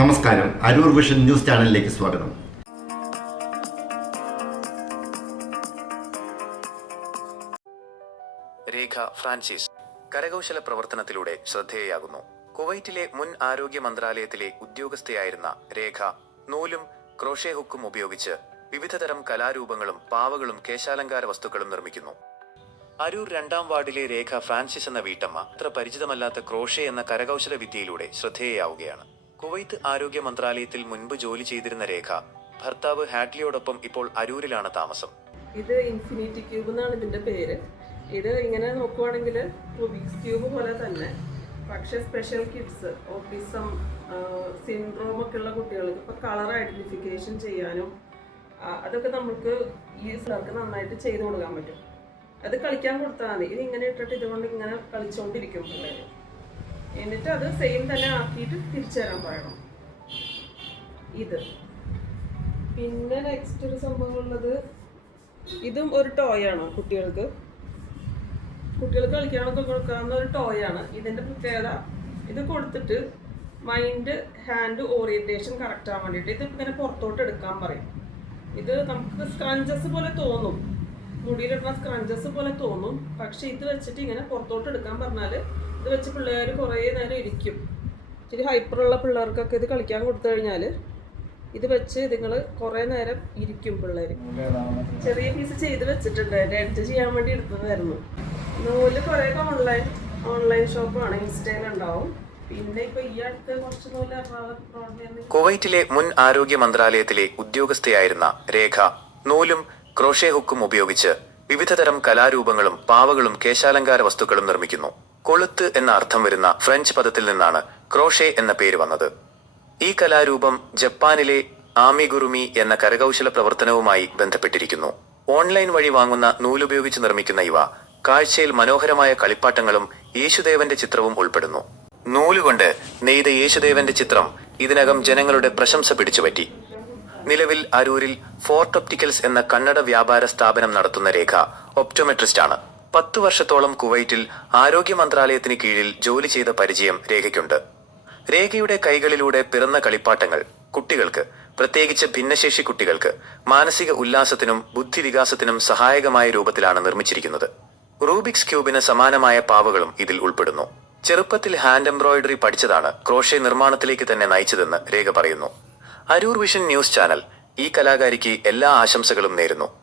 നമസ്കാരം. Aroor vision news ചാനലിലേക്ക് സ്വാഗതം. രേഖ ഫ്രാൻസിസ്. കരകൗശല പ്രവർത്തനത്തിലൂടെ ശ്രദ്ധേയയാകുന്നു കുവൈറ്റിലെ മുൻ ആരോഗ്യ മന്ത്രാലയത്തിലെ ഉദ്യോഗസ്ഥയായിരുന്ന രേഖ നൂലും ക്രോഷേ ഹുക്കും ഉപയോഗിച്ച് വിവിധതരം കലാരൂപങ്ങളും പാവകളും കേശാലങ്കാര വസ്തുക്കളും നിർമ്മിക്കുന്നു. അരൂർ രണ്ടാം വാർഡിലെ രേഖ ഫ്രാൻസിസ് എന്ന വീട്ടമ്മ അത്ര പരിചിതമല്ലാത്ത ക്രോഷേ എന്ന കരകൗശല വിദ്യയിലൂടെ ശ്രദ്ധേയയാവുകയാണ് കുവൈത്ത് ആരോഗ്യ മന്ത്രാലയത്തിൽ മുൻപ് ജോലി ചെയ്തിരുന്ന രേഖ ഭർത്താവ് ഹാഡ്ലിയോടൊപ്പം ഇപ്പോൾ അരൂരിലാണ് താമസം. ഇത് ഇൻഫിനിറ്റി ക്യൂബ് എന്നാണ് ഇതിന്റെ പേര്. ഇത് ഇങ്ങനെ നോക്കുവാണെങ്കിൽ ക്യൂബ് പോലെ തന്നെ. പക്ഷെ സ്പെഷ്യൽ കിഡ്സ് ഓട്ടിസം സിൻഡ്രോം ഒക്കെ ഉള്ള കുട്ടികൾക്ക് ഇപ്പൊ കളർ ഐഡന്റിഫിക്കേഷൻ ചെയ്യാനും അതൊക്കെ നമുക്ക് ഈ സാർക്ക് നന്നായിട്ട് ചെയ്തു കൊടുക്കാൻ പറ്റും. അത് കളിക്കാൻ കൊടുത്താൽ മതി. ഇത് ഇങ്ങനെ ഇട്ടിട്ട് ഇതുകൊണ്ട് ഇങ്ങനെ കളിച്ചുകൊണ്ടിരിക്കും പിള്ളേര്. എന്നിട്ട് അത് സെയിം തന്നെ ആക്കിയിട്ട് തിരിച്ചു തരാൻ പറയണം. ഇത്. പിന്നെ നെക്സ്റ്റ് ഒരു സംഭവം ഉള്ളത് ഇതും ഒരു ടോയ് ആണ് കുട്ടികൾക്ക്. കുട്ടികൾക്ക് കളിക്കാനൊക്കെ കൊടുക്കാവുന്ന ഒരു ടോയ് ആണ്. ഇതിന്റെ പ്രത്യേകത ഇത് കൊടുത്തിട്ട് മൈൻഡ് ഹാൻഡ് ഓറിയന്റേഷൻ കറക്റ്റ് ആവാൻ വേണ്ടിയിട്ട് ഇത് ഇങ്ങനെ പുറത്തോട്ട് എടുക്കാൻ പറയും. ഇത് നമുക്ക് സ്ക്രഞ്ചസ് പോലെ തോന്നും. മുടിയിലിടുന്ന സ്ക്രഞ്ചസ് പോലെ തോന്നും. പക്ഷെ ഇത് വെച്ചിട്ട് ഇങ്ങനെ പുറത്തോട്ട് എടുക്കാൻ പറഞ്ഞാൽ ഇത് വെച്ച് പിള്ളേർ കുറേ നേരം ഇരിക്കും. ഇച്ചിരി ഹൈപ്പറുള്ള പിള്ളേർക്കൊക്കെ ഇത് കളിക്കാൻ കൊടുത്തു കഴിഞ്ഞാൽ ഇത് വെച്ച് നിങ്ങൾ കുറേ നേരം ഇരിക്കും പിള്ളേർ ചെറിയ പീസ് ചെയ്ത് വെച്ചിട്ടുണ്ട്. എഡിറ്റ് ചെയ്യാൻ വേണ്ടി എടുത്തതായിരുന്നു. നൂൽ കുറേ ഓൺലൈൻ ഓൺലൈൻ ഷോപ്പാണ് ഇൻസ്റ്റയിലുണ്ടാവും കുവൈറ്റിലെ മുൻ ആരോഗ്യ മന്ത്രാലയത്തിലെ ഉദ്യോഗസ്ഥയായിരുന്ന രേഖ നൂലും ക്രോഷേ ഹുക്കും ഉപയോഗിച്ച് വിവിധതരം കലാരൂപങ്ങളും പാവകളും കേശാലങ്കാര വസ്തുക്കളും നിർമ്മിക്കുന്നു. കൊളുത്ത് എന്ന അർത്ഥം വരുന്ന ഫ്രഞ്ച് പദത്തിൽ നിന്നാണ് ക്രോഷേ എന്ന പേര് വന്നത്. ഈ കലാരൂപം ജപ്പാനിലെ ആമിഗുറുമി എന്ന കരകൗശല പ്രവർത്തനവുമായി ബന്ധപ്പെട്ടിരിക്കുന്നു. ഓൺലൈൻ വഴി വാങ്ങുന്ന നൂലുപയോഗിച്ച് നിർമ്മിക്കുന്ന ഇവ കാഴ്ചയിൽ മനോഹരമായ കളിപ്പാട്ടങ്ങളും യേശുദേവന്റെ ചിത്രവും ഉൾപ്പെടുന്നു. നൂലുകൊണ്ട് നെയ്ത യേശുദേവന്റെ ചിത്രം ഇതിനകം ജനങ്ങളുടെ പ്രശംസ പിടിച്ചുപറ്റി. നിലവിൽ അരൂരിൽ ഫോർട്ട് ഒപ്റ്റിക്കൽസ് എന്ന കന്നഡ വ്യാപാര സ്ഥാപനം നടത്തുന്ന രേഖ ഒപ്റ്റോമെട്രിസ്റ്റ് ആണ് പത്തു വർഷത്തോളം കുവൈറ്റിൽ ആരോഗ്യ മന്ത്രാലയത്തിന് കീഴിൽ ജോലി ചെയ്ത പരിചയം രേഖയ്ക്കുണ്ട്. രേഖയുടെ കൈകളിലൂടെ പിറന്ന കളിപ്പാട്ടങ്ങൾ കുട്ടികൾക്ക് പ്രത്യേകിച്ച് ഭിന്നശേഷി കുട്ടികൾക്ക് മാനസിക ഉല്ലാസത്തിനും ബുദ്ധിവികാസത്തിനും സഹായകമായ രൂപത്തിലാണ് നിർമ്മിച്ചിരിക്കുന്നത്. റൂബിക്സ് ക്യൂബിന് സമാനമായ പാവകളും ഇതിൽ ഉൾപ്പെടുന്നു. ചെറുപ്പത്തിൽ ഹാൻഡ് എംബ്രോയിഡറി പഠിച്ചതാണ് ക്രോഷെ നിർമ്മാണത്തിലേക്ക് തന്നെ നയിച്ചതെന്ന് രേഖ പറയുന്നു. അരൂർ വിഷൻ ന്യൂസ് ചാനൽ ഈ കലാകാരിക്ക് എല്ലാ ആശംസകളും നേരുന്നു.